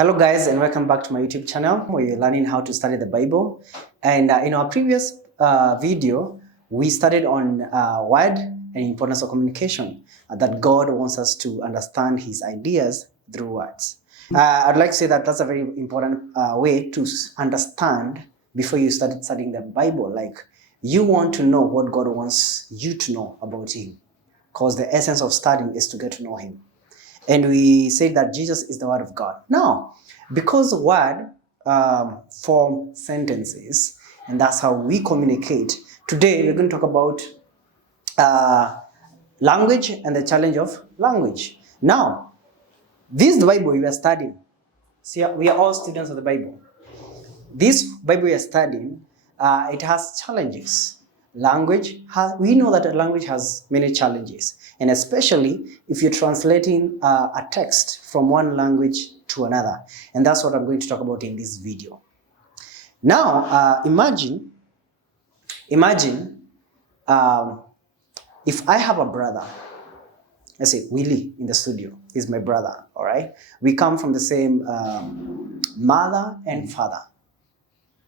Hello guys, and welcome back to my YouTube channel where you're learning how to study the Bible. And in our previous video, we studied on word and importance of communication, that God wants us to understand His ideas through words. I'd like to say that that's a very important way to understand before you start studying the Bible. Like, you want to know what God wants you to know about Him, because the essence of studying is to get to know Him. And we say that Jesus is the Word of God. Now, because word form sentences, and that's how we communicate, today we're going to talk about language and the challenge of language. Now, this Bible we are studying. See, we are all students of the Bible. This Bible we are studying, it has challenges. We know that a language has many challenges, and especially if you're translating a text from one language to another. And that's what I'm going to talk about in this video. Now, imagine if I have a brother. Let's say Willie in the studio is my brother, all right? We come from the same mother and father.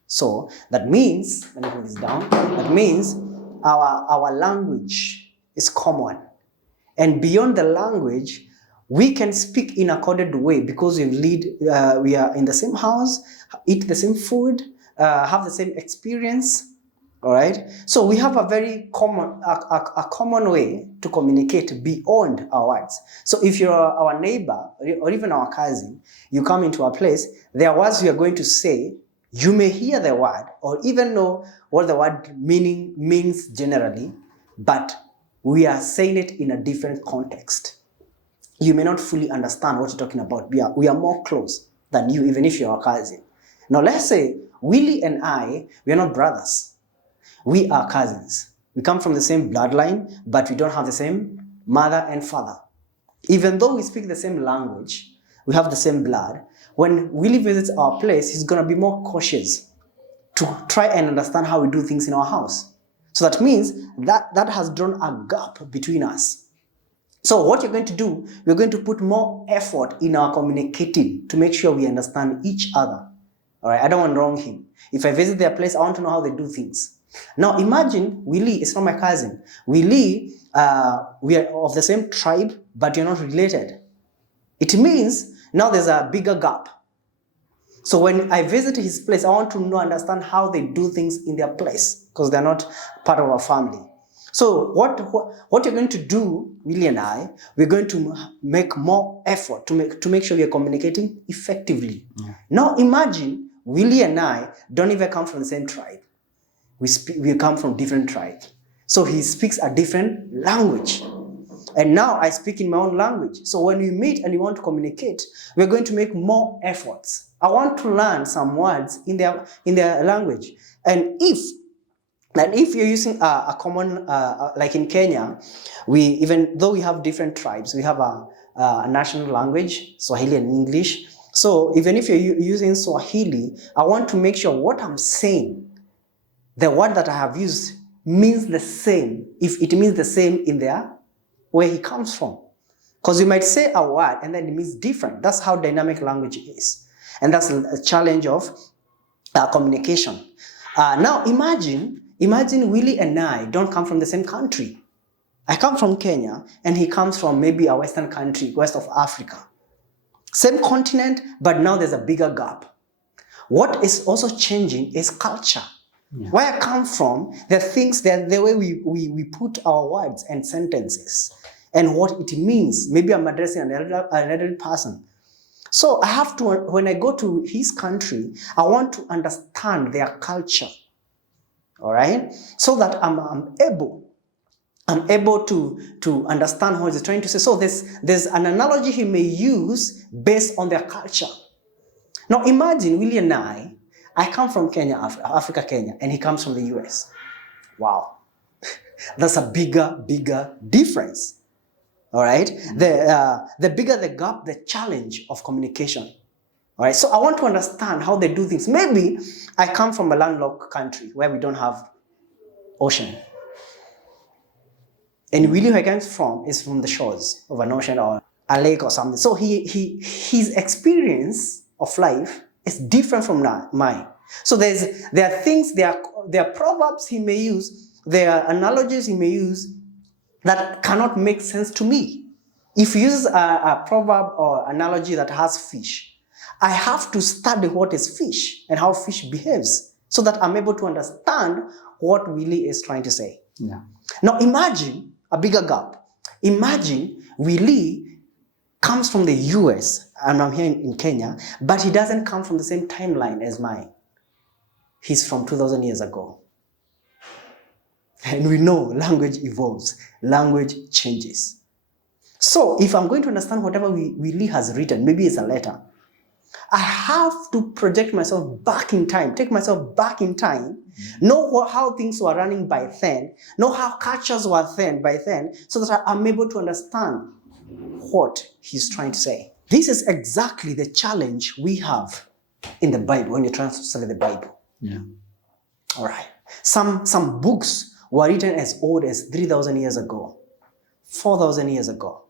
So that means, let me put this down, that means our language is common. And beyond the language, we can speak in a coded way because we are in the same house, eat the same food, have the same experience, all right? So we have a very common way to communicate beyond our words. So if you're our neighbor or even our cousin, you come into a place, there are words we are going to say. You may hear the word or even know what the word means generally, but we are saying it in a different context. You may not fully understand what you're talking about. We are more close than you, even if you're a cousin. Now, let's say Willie and I, we are not brothers. We are cousins. We come from the same bloodline, but we don't have the same mother and father. Even though we speak the same language, we have the same blood. When Willie visits our place, he's going to be more cautious to try and understand how we do things in our house. So that means that has drawn a gap between us. So what you're going to do, we're going to put more effort in our communicating to make sure we understand each other. All right, I don't want to wrong him. If I visit their place, I want to know how they do things. Now imagine Willie is not my cousin. Willie, we are of the same tribe, but you're not related. It means now there's a bigger gap. So when I visit his place, I want to understand how they do things in their place, because they're not part of our family. So what you're going to do, Willie and I, we're going to make more effort to make sure we are communicating effectively. Yeah. Now imagine Willie and I don't even come from the same tribe. We come from different tribes. So he speaks a different language. And now I speak in my own language. So when we meet and we want to communicate, we're going to make more efforts. I want to learn some words in their language. And if you're using a common, like in Kenya, even though we have different tribes, we have a national language, Swahili and English. So even if you're using Swahili, I want to make sure what I'm saying, the word that I have used means the same, if it means the same in there, where he comes from. Because you might say a word and then it means different. That's how dynamic language is. And that's a challenge of communication. Now imagine Willie and I don't come from the same country. I come from Kenya and he comes from maybe a Western country, West of Africa. Same continent, but now there's a bigger gap. What is also changing is culture. Yeah. Where I come from, the things that the way we put our words and sentences and what it means. Maybe I'm addressing an elderly person. So I have to, when I go to his country, I want to understand their culture. All right? So that I'm able to understand what he's trying to say. So there's an analogy he may use based on their culture. Now imagine Willie and I come from Kenya, Africa, Kenya, and he comes from the US. Wow. That's a bigger difference. All right? The bigger the gap, the challenge of communication. All right? So I want to understand how they do things. Maybe I come from a landlocked country where we don't have ocean. And Willie, who I come from, is from the shores of an ocean or a lake or something. So his experience of life is different from mine. So there are things, there are proverbs he may use, there are analogies he may use that cannot make sense to me. If he uses a proverb or analogy that has fish, I have to study what is fish and how fish behaves so that I'm able to understand what Willie is trying to say. Yeah. Now imagine a bigger gap. Imagine Willie comes from the US and I'm here in Kenya, but he doesn't come from the same timeline as mine. He's from 2,000 years ago. And we know language evolves, language changes. So if I'm going to understand whatever Willie has written, maybe it's a letter, I have to project myself back in time, take myself back in time, know how things were running by then, know how cultures were then by then, so that I'm able to understand what he's trying to say. This is exactly the challenge we have in the Bible when you're trying to study the Bible. Yeah. All right. Some books were written as old as 3,000 years ago, 4,000 years ago,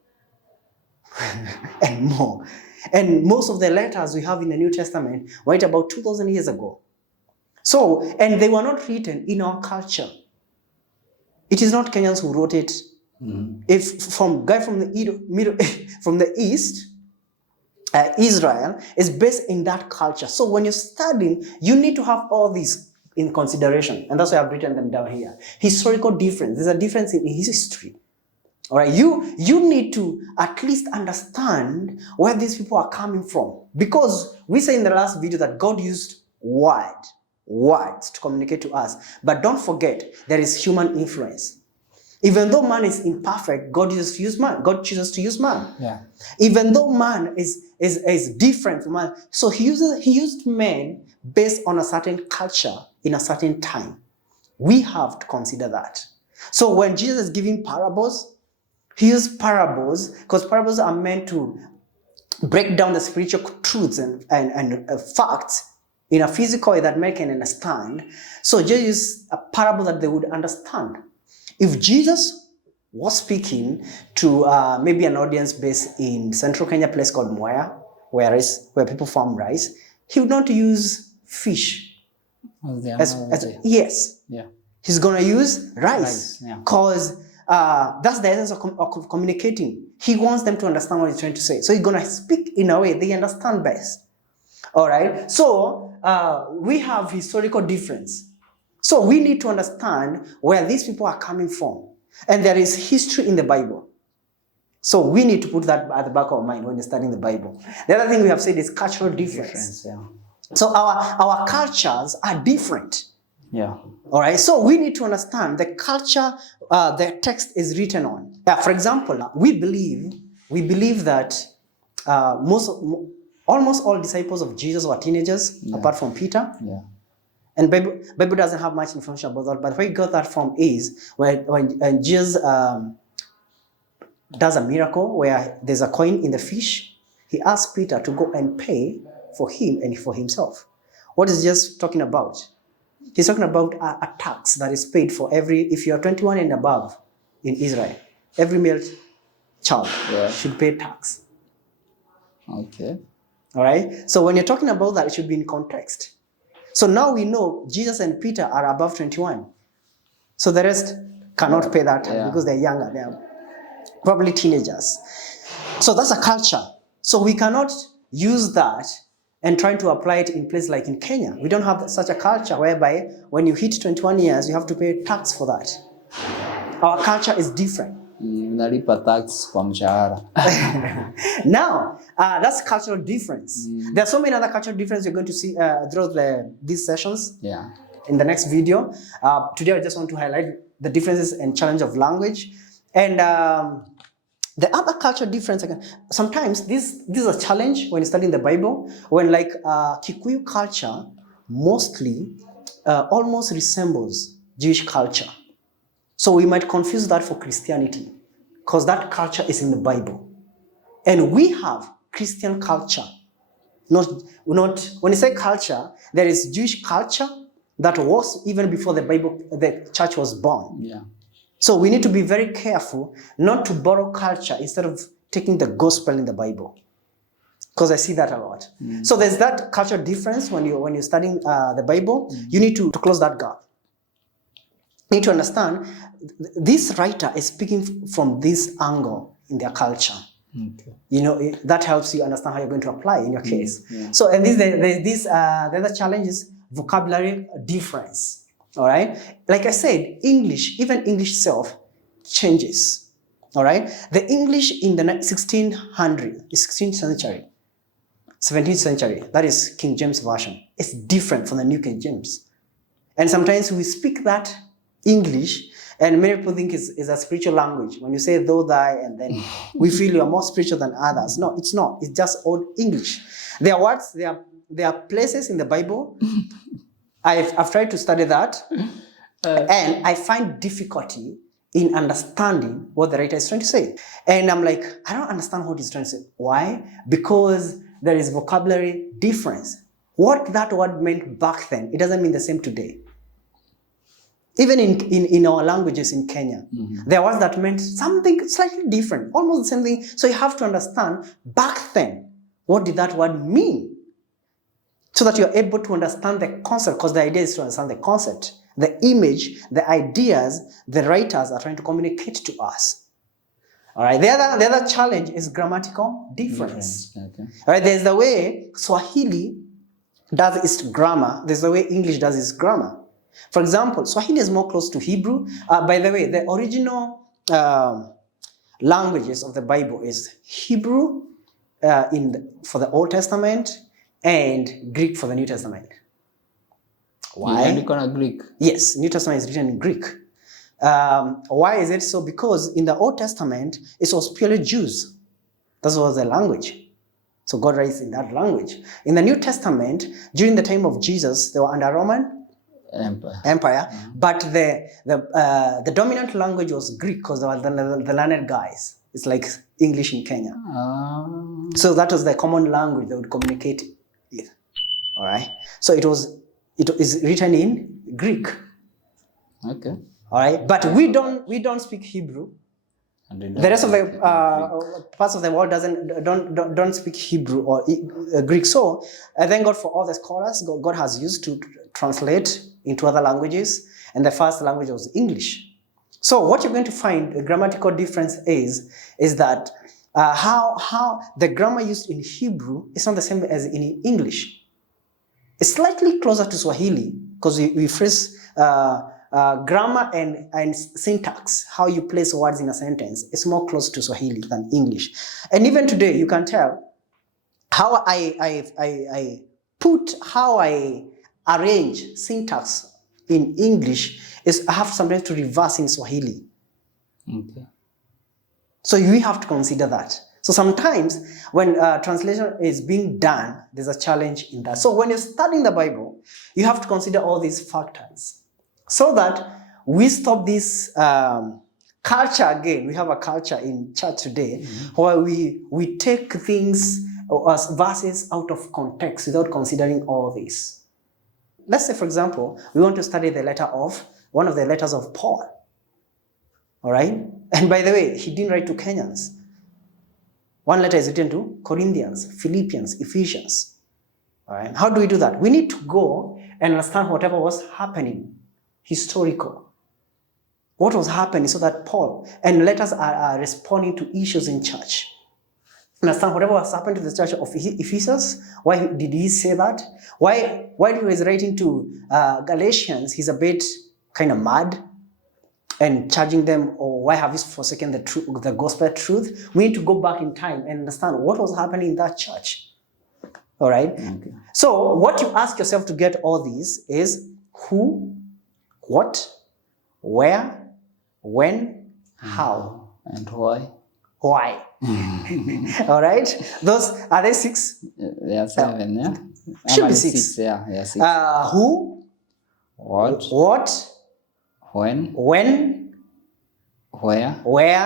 and more. And most of the letters we have in the New Testament were written about 2,000 years ago. So, and they were not written in our culture. It is not Kenyans who wrote it. Mm-hmm. If from guy from the East, Israel is based in that culture. So when you're studying, you need to have all these in consideration, and that's why I've written them down here. Historical difference. There's a difference in history. All right, you need to at least understand where these people are coming from, because we say in the last video that God used words to communicate to us. But don't forget, there is human influence. Even though man is imperfect, God chooses to use man. God chooses to use man. Yeah. Even though man is different from man, so he used men based on a certain culture in a certain time. We have to consider that. So when Jesus is giving parables, he used parables because parables are meant to break down the spiritual truths and facts in a physical way that men can understand. So Jesus used a parable that they would understand. If Jesus was speaking to maybe an audience based in central Kenya, a place called Mwea, where people farm rice, he would not use fish. Yes. Yeah. He's going to use rice because that's the essence of communicating. He wants them to understand what he's trying to say. So he's going to speak in a way they understand best. All right. So we have historical difference. So we need to understand where these people are coming from. And there is history in the Bible. So we need to put that at the back of our mind when we're studying the Bible. The other thing we have said is cultural difference. Yeah. So our cultures are different. Yeah. All right. So we need to understand the culture the text is written on. Yeah. For example, we believe that almost all disciples of Jesus were teenagers, apart from Peter. Yeah. And Bible doesn't have much information about that. But where he got that from is when Jesus does a miracle where there's a coin in the fish, he asks Peter to go and pay for him and for himself. What is Jesus talking about? He's talking about a tax that is paid for if you are 21 and above in Israel, every male child should pay tax. Okay. All right. So when you're talking about that, it should be in context. So now we know Jesus and Peter are above 21. So the rest cannot pay that tax because they're younger. They're probably teenagers. So that's a culture. So we cannot use that and try to apply it in places like in Kenya. We don't have such a culture whereby when you hit 21 years, you have to pay tax for that. Our culture is different. Nalipa tax kwa mshahara. Now, that's cultural difference. There are so many other cultural differences you're going to see throughout these sessions. Yeah. In the next video. Today I just want to highlight the differences and challenge of language. And the other cultural difference, sometimes this is a challenge when studying the Bible, when like Kikuyu culture mostly almost resembles Jewish culture. So we might confuse that for Christianity because that culture is in the Bible. And we have Christian culture. Not when you say culture, there is Jewish culture that was even before the church was born. Yeah. So we need to be very careful not to borrow culture instead of taking the gospel in the Bible. because I see that a lot. So there's that cultural difference when you're studying the Bible. You need to close that gap. You need to understand this writer is speaking from this angle in their culture. Okay. You know, that helps you understand how you're going to apply in your case. Yeah. So, and the other challenge is vocabulary difference. All right. Like I said, English, even English itself changes. All right. The English in the 16th century, 17th century, that is King James Version, is different from the New King James. And sometimes we speak that English, and many people think it's a spiritual language. When you say thou, thy, and then we feel you are more spiritual than others. No, it's not. It's just old English. There are words, there are places in the Bible. I've tried to study that, and I find difficulty in understanding what the writer is trying to say. And I'm like, I don't understand what he's trying to say. Why? Because there is vocabulary difference. What that word meant back then, it doesn't mean the same today. Even in our languages in Kenya, there was that meant something slightly different, almost the same thing. So you have to understand back then, what did that word mean? So that you're able to understand the concept, because the idea is to understand the concept, the image, the ideas the writers are trying to communicate to us. All right. The other challenge is grammatical difference. Okay. All right. There's the way Swahili does its grammar. There's the way English does its grammar. For example, Swahili is more close to Hebrew. By the way, the original languages of the Bible is Hebrew for the Old Testament and Greek for the New Testament. Why? Yeah, Greek. Yes, New Testament is written in Greek. Why is it so? Because in the Old Testament, it was purely Jews. That was the language. So God writes in that language. In the New Testament, during the time of Jesus, they were under Roman Empire, but the dominant language was Greek because they were the learned guys. It's like English in Kenya. So that was the common language they would communicate with. All right. So it is written in Greek. Okay. All right. But we don't speak Hebrew. The rest of the parts of the world don't speak Hebrew or Greek. So I thank God for all the scholars God has used to translate into other languages, and the first language was English. So what you're going to find, the grammatical difference is that how the grammar used in Hebrew is not the same as in English. It's slightly closer to Swahili because we phrase grammar and syntax, how you place words in a sentence, is more close to Swahili than English. And even today, you can tell how I arrange syntax in English is I have sometimes to reverse in Swahili. Okay. So you have to consider that. So sometimes when translation is being done, there's a challenge in that. So when you're studying the Bible, you have to consider all these factors so that we stop this culture again. We have a culture in church today where we take things as verses out of context without considering all this. Let's say, for example, we want to study one of the letters of Paul. All right? And by the way, he didn't write to Kenyans. One letter is written to Corinthians, Philippians, Ephesians. All right? How do we do that? We need to go and understand whatever was happening, historical. What was happening so that Paul and letters are responding to issues in church. Understand whatever was happened to the church of Ephesus. Why did he say that? Why he was writing to Galatians, he's a bit kind of mad and charging them, or why have you forsaken the gospel truth? We need to go back in time and understand what was happening in that church. All right? Okay. So what you ask yourself to get all these is who, what, where, when, how. And why. Why? All right. Those are they 6? There are 7, yeah. Should be 6. Yeah, 6. Who? What? When? Where? Why?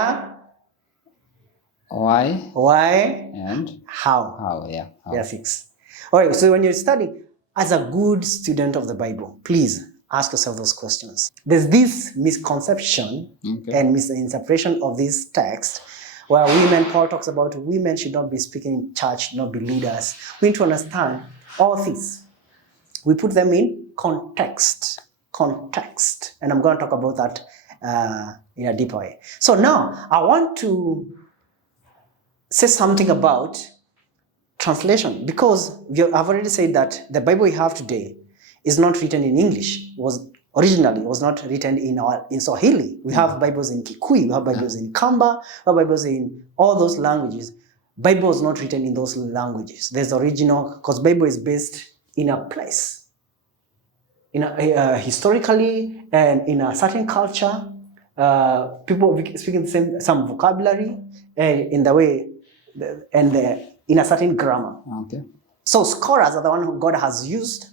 And how? How? Yeah. How. Yeah, 6. All right. So when you're studying as a good student of the Bible, please ask yourself those questions. There's this misconception and misinterpretation of this text where women, Paul talks about women should not be speaking in church, not be leaders. We need to understand all these. We put them in context. And I'm going to talk about that in a deeper way. So now I want to say something about translation, because I've already said that the Bible we have today is not written in English. Originally was not written in Swahili. We have Bibles in Kikuyu, we have Bibles in Kamba, we have Bibles in all those languages. Bible is not written in those languages. There's original, because Bible is based in a place, historically, and in a certain culture. People speaking the same, some vocabulary, in the way, in a certain grammar. Okay. So scholars are the one who God has used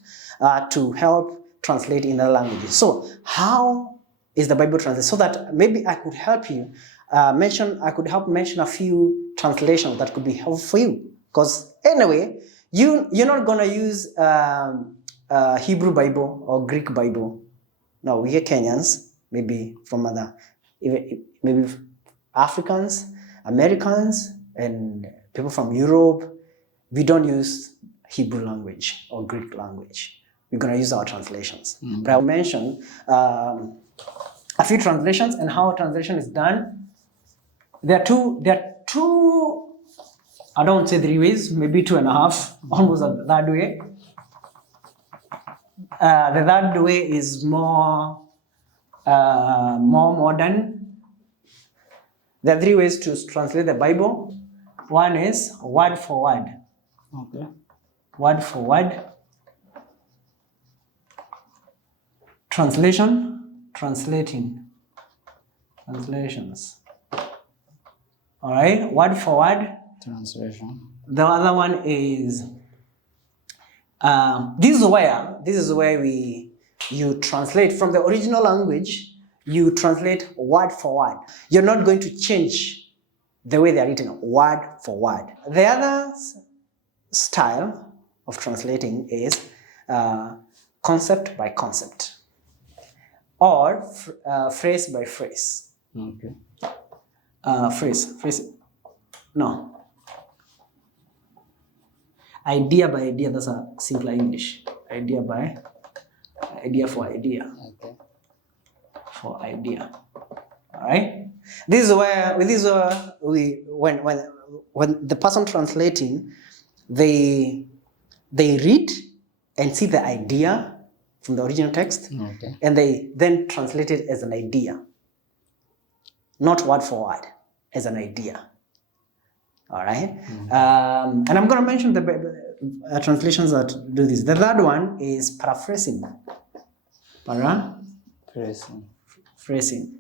to help translate in other languages. So how is the Bible translated? So that maybe I could help you mention a few translations that could be helpful for you. Because anyway, you're not gonna use Hebrew Bible or Greek Bible. No, we are Kenyans, maybe from maybe Africans, Americans, and people from Europe. We don't use Hebrew language or Greek language. We're going to use our translations. But I'll mention a few translations and how translation is done. There are two, I don't say 3 ways, maybe 2.5, almost the third way. The third way is more modern. There are 3 ways to translate the Bible. One is word for word. Okay. Word for word. Translations. All right, word for word. Translation. The other one is this is where you translate from the original language. You translate word for word. You're not going to change the way they're written, word for word. The other style of translating is concept by concept, or phrase by phrase. Okay. Idea by idea, that's a simpler English. Idea for idea. Okay. For idea. All right. This is where when the person translating, they read and see the idea from the original text, Okay. and they then translate it as an idea, not word for word, as an idea. All right. And I'm going to mention the translations that do this. The third one is paraphrasing. Phrasing.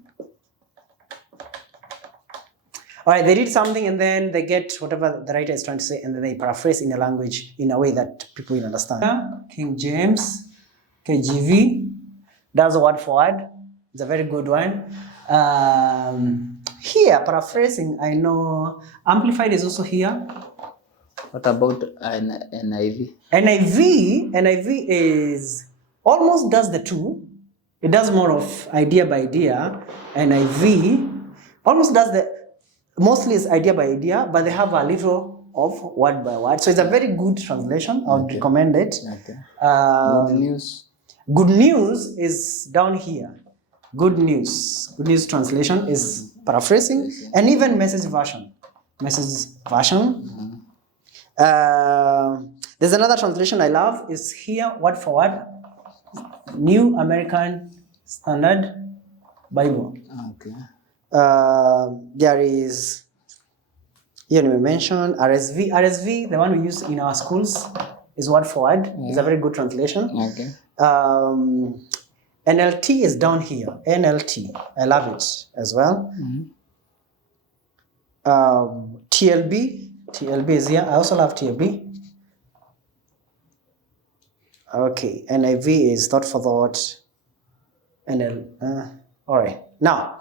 All right, they read something and then they get whatever the writer is trying to say, and then they paraphrase in a language in a way that people will understand. King James, KJV, that's a word for word. It's a very good one. Here, paraphrasing, I know Amplified is also here. What about NIV? NIV is almost does the two. It does more of idea by idea. NIV almost does mostly is idea by idea, but they have a little of word by word. So it's a very good translation. I would recommend it. Okay. Good news. Good news is down here. Good news translation is paraphrasing, and even message version. There's another translation I love, is here, word for word. New American Standard Bible. Okay. There is, we mentioned RSV. RSV, the one we use in our schools, is word for word. It's a very good translation. Okay. NLT is down here. NLT, I love it as well. TLB is here. I also love TLB. Okay, NIV is thought for thought. All right. Now,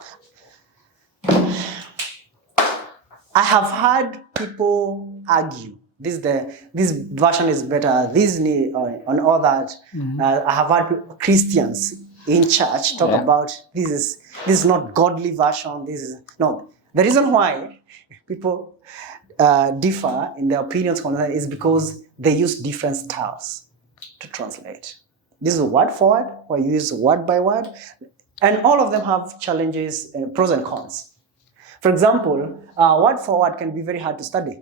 I have heard people argue this version is better. This on all that. I have heard Christians in church talk about this is not godly version. This is no. The reason why people differ in their opinions concerning is because they use different styles to translate. This is word for word, or you use word by word, and all of them have challenges, pros and cons. For example, word for word can be very hard to study.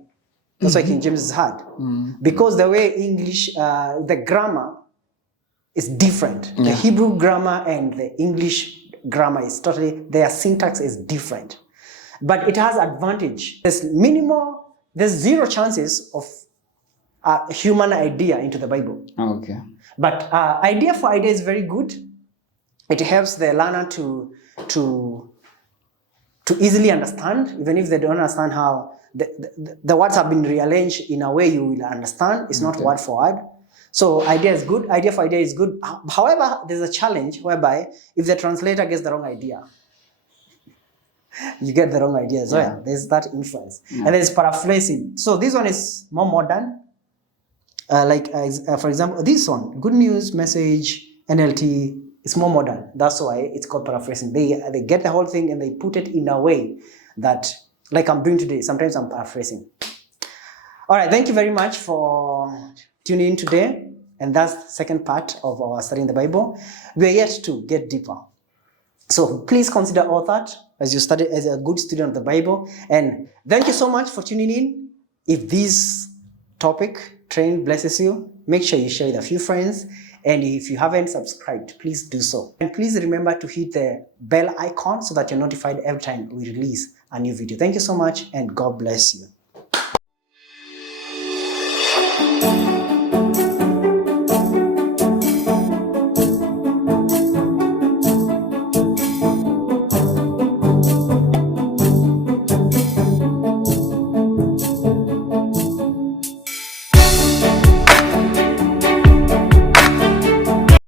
That's why King James is hard, because the way English, the grammar is different. The Hebrew grammar and the English grammar is totally, their syntax is different. But it has advantage. There's zero chances of a human idea into the Bible. Okay. But idea for idea is very good. It helps the learner to easily understand, even if they don't understand how the words have been rearranged in a way you will understand. It's not word for word. So idea is good. Idea for idea is good. However, there's a challenge whereby if the translator gets the wrong idea, you get the wrong idea as well. There's that influence. And there's paraphrasing. So this one is more modern. For example, this one, Good News Message, NLT, it's more modern. That's why it's called paraphrasing. They get the whole thing and they put it in a way that, like I'm doing today, sometimes I'm paraphrasing. All right, thank you very much for tuning in today. And that's the second part of our studying the Bible. We are yet to get deeper. So please consider all that as you study as a good student of the Bible. And thank you so much for tuning in. If this topic train blesses you, make sure you share with a few friends. And if you haven't subscribed, please do so. And please remember to hit the bell icon so that you're notified every time we release a new video. Thank you so much and God bless you.